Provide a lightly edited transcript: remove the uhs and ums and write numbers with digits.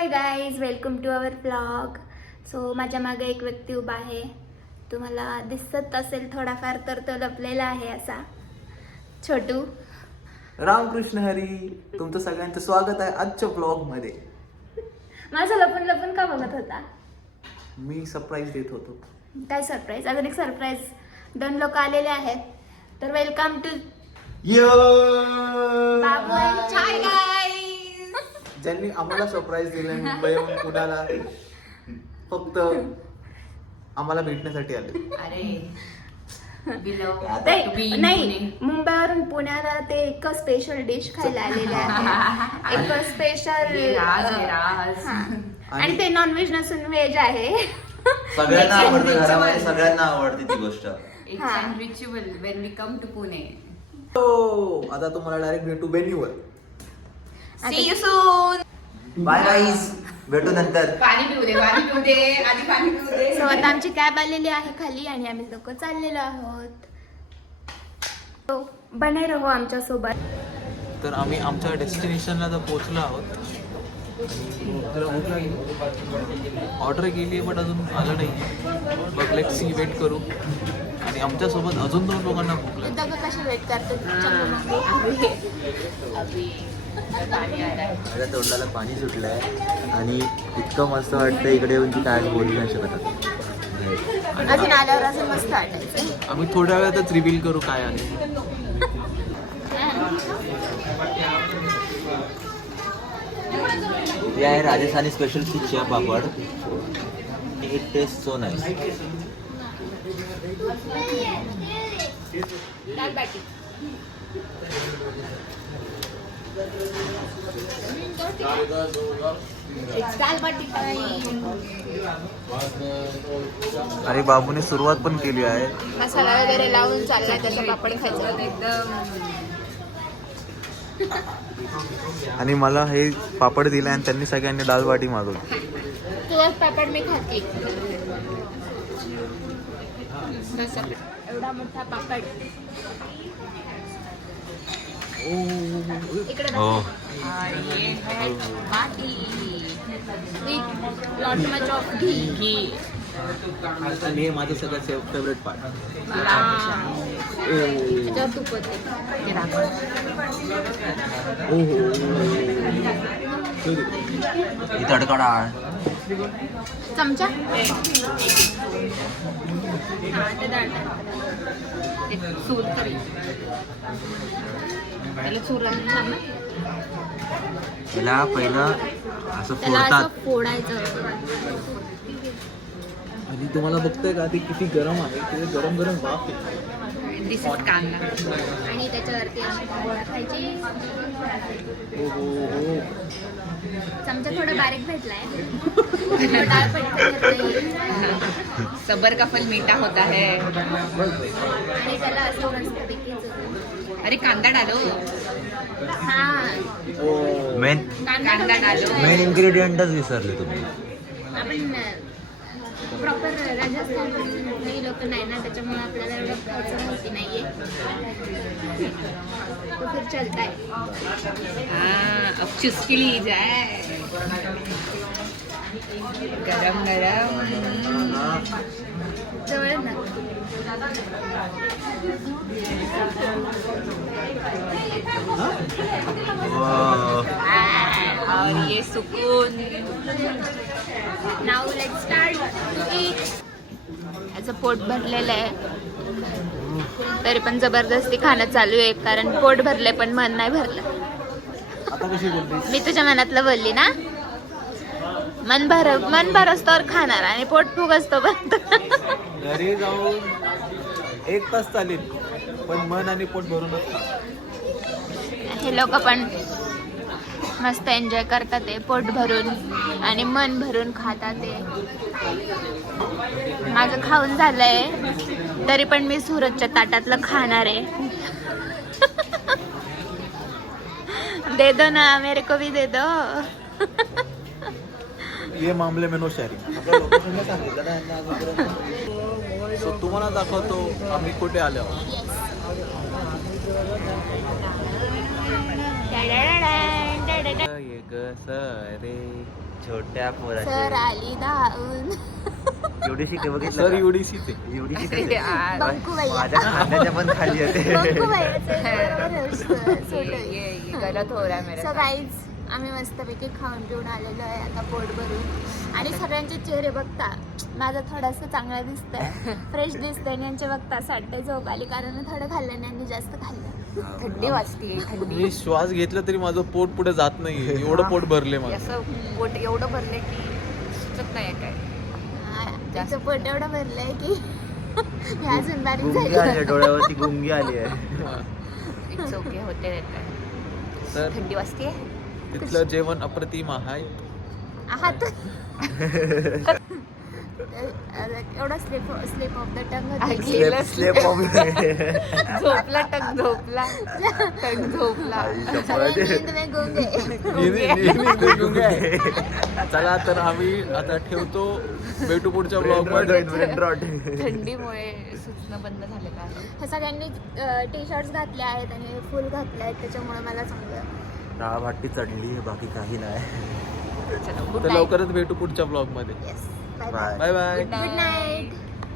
High guys, welcome to our blog. So माझ्या मागे एक व्यक्ती उभा आहे, तुम्हाला दिसत असेल थोडाफार, तर तो लपलेला आहे असा छोटू. रामकृष्ण हरी, तुमचं सगळ्यांचं स्वागत आहे आजच्या ब्लॉग मध्ये. माझं लपून लपून का बघत होता? मी सरप्राईज देत होतो. काय सरप्राईज? अजून एक सरप्राईज. 2 लोक आलेले आहेत, तर welcome to Babu and chai guys. ज्यांनी आम्हाला सरप्राईज दिले मुंबईहून पुण्याला फक्त आम्हाला भेटण्यासाठी आले. नाही, मुंबईवरून पुण्याला ते एक स्पेशल डिश खायला आलेले आहे. एक स्पेशल आणि ते नॉनव्हेज नसून व्हेज आहे. सगळ्यांना आवडते, घरामध्ये सगळ्यांना आवडते ती गोष्ट. Ritual when we come to Pune. हो, आता तुम्हाला डायरेक्ट भेटू वेन्यूवर. See you soon. Bye guys, भेटू नंतर. पाणी पिऊ दे, आधी पाणी पिऊ दे. सो आता आमची कॅब आलेली आहे खाली आणि आम्ही लोक चाललेलो आहोत. तो बने रहो आमच्या सोबत. तर आम्ही आमच्या डेस्टिनेशनला तर पोहोचलो आहोत. ऑर्डर केली आहे बट अजून आलं नाही. बघ, लेट्स सी, वेट करू. आणि आमच्यासोबत अजून 2 लोकांना भूक लागली. इथं कशी वेट करते? माझ्या तोंडाला पाणी सुटलंय आणि इतकं मस्त वाटतं इकडे येऊन की काय बोलू नाही शकत आता. अजून आल्यावर असं मस्त वाटायचं. आम्ही थोड्या वेळातच रिव्हील करू काय आहे. हे आहे Rajasthani special khichiya papad. It taste so nice. Dal baati. Dal baati आणि बाबूने सुरुवात पण केली आहे. मसाला वगैरे लावून चाललाय त्याचा पापड खायचा. एकदम आणि मला हे पापड दिले आणि त्यांनी सगळ्यांनी दाल बाटी मागवली. तुझाच पापड मी खाते. एवढा मोठा पापड इकडे हो, ये है बाटी. लॉट मच ऑफ घी. आणि हे माझं सगळ्यात फेवरेट पार्ट. त्याच्यावर तूप होते. ते दाखव. ही तडका डाळ. चमचा. हा, ते डाळ ते सूर करी. त्याला चूर लागणार ना. तिला पहिलं असं त्याला फोडतात. असं फोडायचं. आणि तुम्हाला बघताय का ते किती गरम आहे. ते गरम गरम वाफ आहे. दिस इज कांदा. आणि त्याच्यावरती अशी फोड खायची. चमचा थोडा बारीक भेटलाय. डाळ पटकन. सबर का फल मीठा होता है. आणि त्याला असं मस्तपैकी अरे कांदा डालो. हा, मेन कांदा डालो. मेन इन्ग्रेडियंटच विसरले तुम्ही. आपण प्रॉपर राजस्थानी लोक नाही ना, त्याच्यामुळे आपल्याला एवढं खायचं माहिती नाहीये. तो फिर चलता है. अब चुस्की ली जाए. गरम गरम. जवळ ना. और ये सुकून. Now let's start to eat. याचं पोट भरलेलं आहे, तरी पण जबरदस्ती खाणं चालू आहे, कारण पोट भरलंय पण मन नाही भरलं. आता कशी बोललीस? मी तुझ्या मनातलं बोलली ना. मन भर असतोवर खाणार आणि पोट फुग असतो बंद. घरी जाऊन 1 तास चालेल, पण मन आणि पोट भरूनच खा. हे लोक पण मस्त एन्जॉय करतात ते, पोट भरून आणि मन भरून खातात ते. माझं खाऊन झालंय, तरी पण मी सूरजच्या ताटातलं खाणार आहे. दे दो ना, मेरे को भी दे दो. ये मामले में नो शेअरिंग. सो तुम्हाला दाखवतो आम्ही कुठे आलो. कसं रे छोट्या सर पोराचे आली धावून. एवढीशी सर बघितलं एवढीशीच आहे का? एवढीशी अरे कशी? यार. बंकू भैया. माझ्या खांद्याच्या पण खाली होते बंकू भैयाचं बरोबर छोटं. ये गलत हो रहा है मेरे सो साथ. गाईज आम्ही मस्तपैकी खाऊन पिऊन आलेलो आहे आता पोट भरून. आणि सगळ्यांचे चेहरे बघता माझा थोडासा चांगला दिसतंय, फ्रेश दिसतंय. आणि यांचे बघता साठे झोप आली कारण थोडं खाल्लं आणि यांनी जास्त खाल्लं. थंडी वाजते थंडी. मी श्वास घेतला तरी माझं पोट पुढे जात नाही एवढं पोट भरले मला. असं पोट एवढं भरलंय की सुचत नाही काय. त्याचं पोट एवढं भरलंय की हे अजून बारीक गुंगी आली झालं. आहे, डोळ्यावरती गुंगी आली आहे. हा. इट्स ओके होते रहता तर थंडी वाजते. तिथलं जेवण अप्रतिम आहे. आहात एवढा स्लिप ऑफ द टंग गेलं स्लेप झोपला टक झोपला टक झोपला. चला तर आम्ही आता ठेवतो, भेटू पुढच्या ब्लॉग मध्ये. थंडीमुळे सुचणं बंद झालं का. ह्या सगळ्यांनी टी शर्ट्स घातले आहेत आणि फुल घातले आहेत त्याच्यामुळे मला चांगलं. डाळभाटी चढली बाकी काही नाही. चलो तर लवकरच भेटू पुढच्या ब्लॉग मध्ये. Yes bye bye bye. Good night.